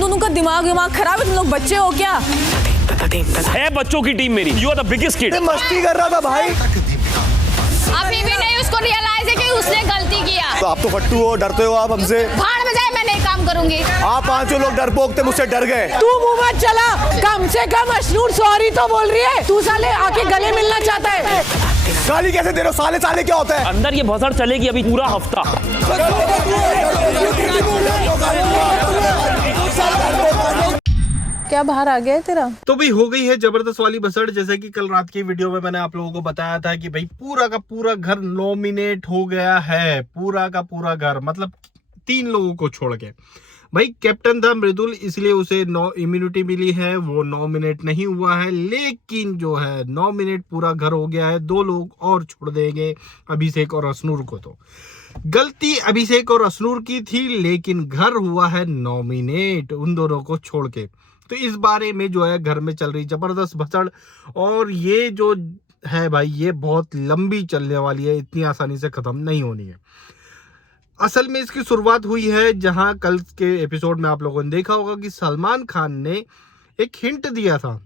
तुम दोनों का दिमाग खराब है, तुम लोग बच्चे हो क्या? है बच्चों की टीम मेरी। You are the biggest kid. मस्ती कर रहा था भाई। अभी भी नहीं उसको रियलाइज है कि उसने गलती किया। तो आप तो फट्टू हो, डरते हो आप हमसे। भाड़ में जाए, मैं नहीं काम करूंगी। आप पांचों लोग डरपोक थे, मुझसे डर गए। तू मुंह मत चला, कम से कम अशनूर सॉरी तो बोल रही है। तू साले आके गले मिलना चाहता है। गाली कैसे दे रहे हो? साले साले क्या होता है? अंदर ये भसड़ चलेगी अभी पूरा हफ्ता। क्या बाहर आ गया है तेरा? तो भी हो गई है जबरदस्त वाली बसड़। जैसे कि कल रात की वीडियो में मैंने आप लोगों को बताया था कि भाई पूरा का पूरा घर नॉमिनेट हो गया है। पूरा का पूरा घर, मतलब 3 लोगों को छोड़ के। भाई कैप्टन था मृदुल, इसलिए उसे इम्यूनिटी मिली है, वो नॉमिनेट नहीं हुआ है। लेकिन जो है नॉमिनेट पूरा घर हो गया है। 2 लोग और छोड़ देंगे, अभिषेक और अशनूर को। तो गलती अभिषेक और अशनूर की थी, लेकिन घर हुआ है नॉमिनेट उन दोनों को छोड़ के। तो इस बारे में जो है घर में चल रही जबरदस्त भसड़, और ये जो है भाई ये बहुत लंबी चलने वाली है, इतनी आसानी से खत्म नहीं होनी है। असल में इसकी शुरुआत हुई है जहां कल के एपिसोड में आप लोगों ने देखा होगा कि सलमान खान ने एक हिंट दिया था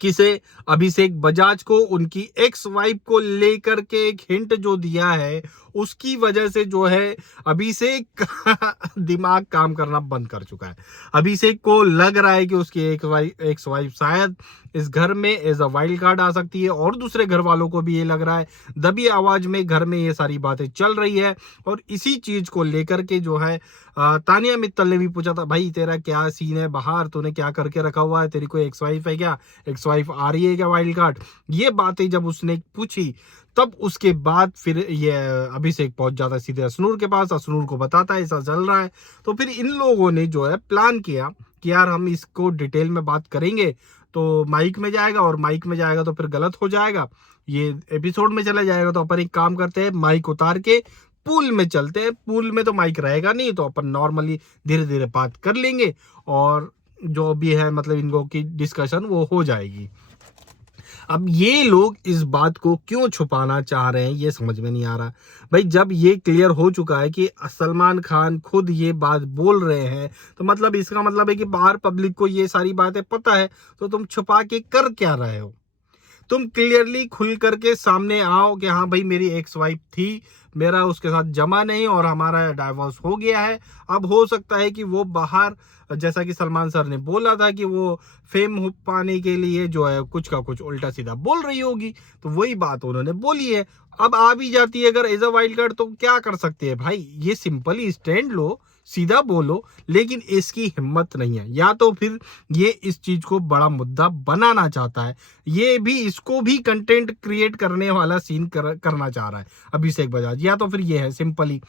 किसे, अभिषेक बजाज को, उनकी एक्स वाइफ को लेकर के एक हिंट जो दिया है, उसकी वजह से जो है अभिषेक का दिमाग काम करना बंद कर चुका है। अभिषेक को लग रहा है कि उसकी एक्स वाइफ शायद इस घर में एज अ वाइल्ड कार्ड आ सकती है, और दूसरे घर वालों को भी ये लग रहा है। दबी आवाज में घर में ये सारी बातें चल रही है, और इसी चीज को लेकर के जो है तानिया मित्तल ने भी पूछा था, भाई तेरा क्या सीन है बाहर, तूने क्या करके रखा हुआ है, तेरी कोई एक्स वाइफ है क्या, एक्स वाइफ आ रही है क्या वाइल्ड कार्ड। ये बातें जब उसने पूछी, तब उसके बाद फिर ये अभिषेक पहुंच जाता है सीधे अशनूर के पास, अशनूर को बताता है ऐसा चल रहा है। तो फिर इन लोगों ने जो है प्लान किया कि यार हम इसको डिटेल में बात करेंगे, तो माइक में जाएगा, और माइक में जाएगा तो फिर गलत हो जाएगा, ये एपिसोड में चला जाएगा। तो अपन एक काम करते हैं, माइक उतार के पूल में चलते हैं। पूल में तो माइक रहेगा नहीं, तो अपन नॉर्मली धीरे धीरे बात कर लेंगे, और जो भी है मतलब इन लोगों की डिस्कशन वो हो जाएगी। अब ये लोग इस बात को क्यों छुपाना चाह रहे हैं ये समझ में नहीं आ रहा। भाई जब ये क्लियर हो चुका है कि सलमान खान खुद ये बात बोल रहे हैं, तो मतलब इसका मतलब है कि बाहर पब्लिक को ये सारी बातें पता है, तो तुम छुपा के कर क्या रहे हो? तुम क्लियरली खुल करके सामने आओ कि हाँ भाई मेरी एक्स वाइफ थी, मेरा उसके साथ जमा नहीं, और हमारा डाइवोर्स हो गया है। अब हो सकता है कि वो बाहर, जैसा कि सलमान सर ने बोला था कि वो फेम पाने के लिए जो है कुछ का कुछ उल्टा सीधा बोल रही होगी, तो वही बात उन्होंने बोली है। अब आ भी जाती है अगर एज अ वाइल्ड कार्ड, तो क्या कर सकते हैं भाई, ये सिंपली स्टैंड लो, सीधा बोलो। लेकिन इसकी हिम्मत नहीं है, या तो फिर ये इस चीज को बड़ा मुद्दा बनाना चाहता है, ये भी इसको भी कंटेंट क्रिएट करने वाला सीन करना चाह रहा है अभिषेक बजाज, या तो फिर ये है सिंपली।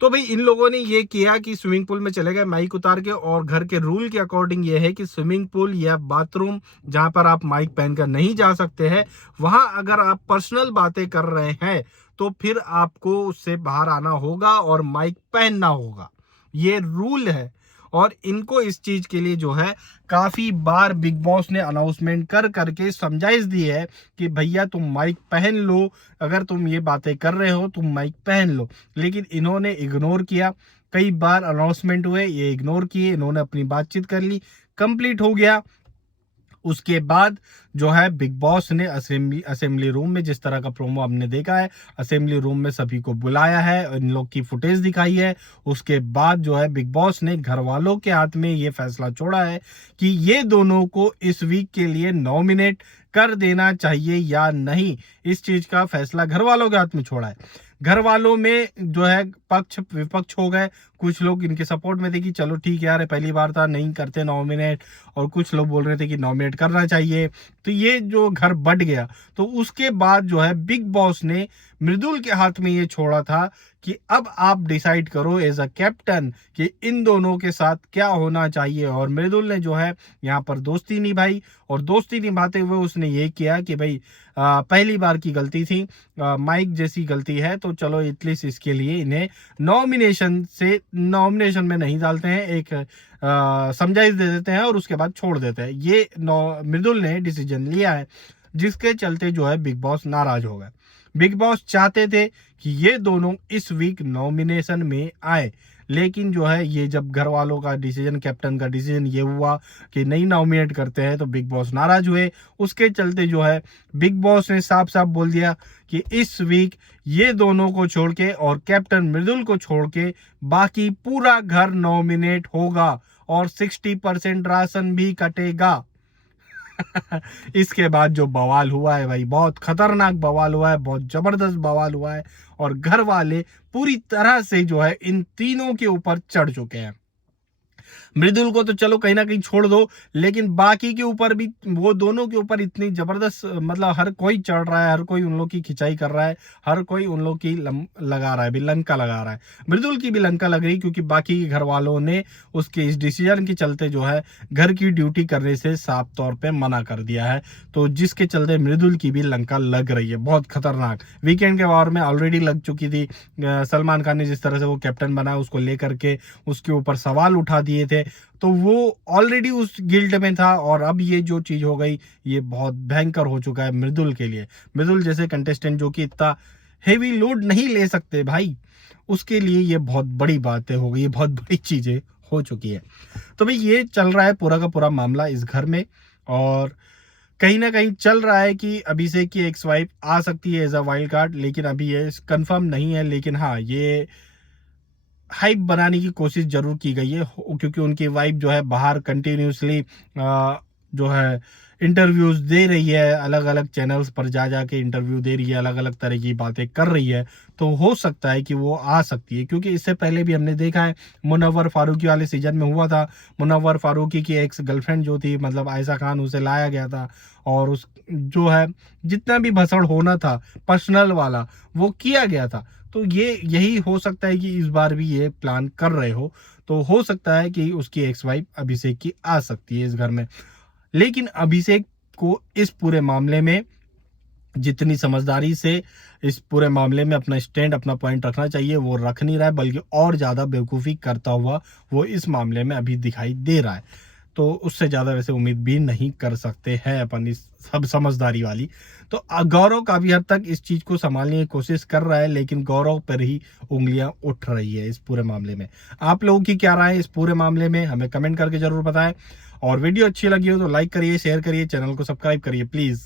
तो भाई इन लोगों ने ये किया कि स्विमिंग पूल में चले गए माइक उतार के, और घर के रूल के अकॉर्डिंग ये है कि स्विमिंग पूल या बाथरूम जहां पर आप माइक पहनकर नहीं जा सकते हैं, वहां अगर आप पर्सनल बातें कर रहे हैं तो फिर आपको उससे बाहर आना होगा और माइक पहनना होगा। ये रूल है, और इनको इस चीज के लिए जो है काफी बार बिग बॉस ने अनाउंसमेंट कर करके समझाइश दी है कि भैया तुम माइक पहन लो, अगर तुम ये बातें कर रहे हो तुम माइक पहन लो। लेकिन इन्होंने इग्नोर किया, कई बार अनाउंसमेंट हुए ये इग्नोर किए, इन्होंने अपनी बातचीत कर ली, कंप्लीट हो गया। उसके बाद जो है बिग बॉस ने असेंबली रूम में, जिस तरह का प्रोमो हमने देखा है, असेंबली रूम में सभी को बुलाया है, इन लोग की फुटेज दिखाई है। उसके बाद जो है बिग बॉस ने घर वालों के हाथ में ये फैसला छोड़ा है कि ये दोनों को इस वीक के लिए नॉमिनेट कर देना चाहिए या नहीं। इस चीज का फैसला घर वालों के हाथ में छोड़ा है। घर वालों में जो है पक्ष विपक्ष हो गए, कुछ लोग इनके सपोर्ट में थे कि चलो ठीक है यार पहली बार था नहीं करते नॉमिनेट, और कुछ लोग बोल रहे थे कि नॉमिनेट करना चाहिए। तो ये जो घर बढ़ गया, तो उसके बाद जो है बिग बॉस ने मृदुल के हाथ में ये छोड़ा था कि अब आप डिसाइड करो एज अ कैप्टन कि इन दोनों के साथ क्या होना चाहिए। और मृदुल ने जो है यहाँ पर दोस्ती निभाई, और दोस्ती निभाते हुए उसने ये किया कि भाई पहली बार की गलती थी, माइक जैसी गलती है, तो चलो एटलीस्ट इसके लिए इन्हें नॉमिनेशन में नहीं डालते हैं, एक समझाइश दे देते हैं और उसके बाद छोड़ देते हैं। ये मृदुल ने डिसीजन लिया है, जिसके चलते जो है बिग बॉस नाराज हो गए। बिग बॉस चाहते थे कि ये दोनों इस वीक नॉमिनेशन में आए, लेकिन जो है ये जब घर वालों का डिसीजन, कैप्टन का डिसीजन ये हुआ कि नहीं नॉमिनेट करते हैं, तो बिग बॉस नाराज हुए। उसके चलते जो है बिग बॉस ने साफ साफ बोल दिया कि इस वीक ये दोनों को छोड़ के और कैप्टन मृदुल को छोड़ के बाकी पूरा घर नॉमिनेट होगा और 60% राशन भी कटेगा। इसके बाद जो बवाल हुआ है भाई, बहुत खतरनाक बवाल हुआ है, बहुत जबरदस्त बवाल हुआ है और घर वाले पूरी तरह से जो है इन तीनों के ऊपर चढ़ चुके हैं। मृदुल को तो चलो कहीं ना कहीं छोड़ दो, लेकिन बाकी के ऊपर भी, वो दोनों के ऊपर इतनी जबरदस्त, मतलब हर कोई चढ़ रहा है, हर कोई उन लोग की खिंचाई कर रहा है, हर कोई उन लोग की लगा रहा है, भी लंका लगा रहा है। मृदुल की भी लंका लग रही, क्योंकि बाकी के घर वालों ने उसके इस डिसीजन के चलते जो है घर की ड्यूटी करने से साफ तौर पर मना कर दिया है, तो जिसके चलते मृदुल की भी लंका लग रही है, बहुत खतरनाक। वीकेंड के वार में ऑलरेडी लग चुकी थी। सलमान खान ने जिस तरह से वो कैप्टन बना, उसको लेकर के उसके ऊपर सवाल उठा दिए थे, तो वो ऑलरेडी उस गिल्ट में था, और अब ये जो चीज हो गई ये बहुत भयंकर हो चुका है मृदुल के लिए। मृदुल जैसे कंटेस्टेंट जो कि इतना हेवी लोड नहीं ले सकते भाई, उसके लिए ये बहुत बड़ी बातें हो गई, ये बहुत बड़ी चीजें हो चुकी है। तो भाई ये चल रहा है पूरा का पूरा मामला इस घर में, और कहीं ना कहीं चल रहा है कि अभिषेक की एक्स वाइफ आ सकती है एज अ वाइल्ड कार्ड, लेकिन अभी ये कंफर्म नहीं है। लेकिन हाँ, ये हाइप बनाने की कोशिश जरूर की गई है, क्योंकि उनकी वाइफ जो है बाहर कंटिन्यूसली जो है इंटरव्यूज दे रही है, अलग अलग चैनल्स पर जा के इंटरव्यू दे रही है, अलग अलग तरह की बातें कर रही है, तो हो सकता है कि वो आ सकती है। क्योंकि इससे पहले भी हमने देखा है, मुनव्वर फारूकी वाले सीजन में हुआ था। मुनव्वर फारूकी की एक्स गर्लफ्रेंड जो थी, मतलब आयशा खान, उसे लाया गया था, और उस जो है जितना भी भसड़ होना था पर्सनल वाला, वो किया गया था। तो ये यही हो सकता है कि इस बार भी ये प्लान कर रहे हो हो सकता है कि उसकी एक्स वाइफ अभिषेक की आ सकती है इस घर में। लेकिन अभिषेक को इस पूरे मामले में जितनी समझदारी से इस पूरे मामले में अपना स्टैंड, अपना पॉइंट रखना चाहिए, वो रख नहीं रहा है, बल्कि और ज्यादा बेवकूफ़ी करता हुआ वो इस मामले में अभी दिखाई दे रहा है। तो उससे ज़्यादा वैसे उम्मीद भी नहीं कर सकते हैं अपन इस सब समझदारी वाली। तो गौरव काफ़ी हद तक इस चीज़ को संभालने की कोशिश कर रहा है, लेकिन गौरव पर ही उंगलियां उठ रही है इस पूरे मामले में। आप लोगों की क्या राय है इस पूरे मामले में, हमें कमेंट करके ज़रूर बताएं। और वीडियो अच्छी लगी हो तो लाइक करिए, शेयर करिए, चैनल को सब्सक्राइब करिए प्लीज़।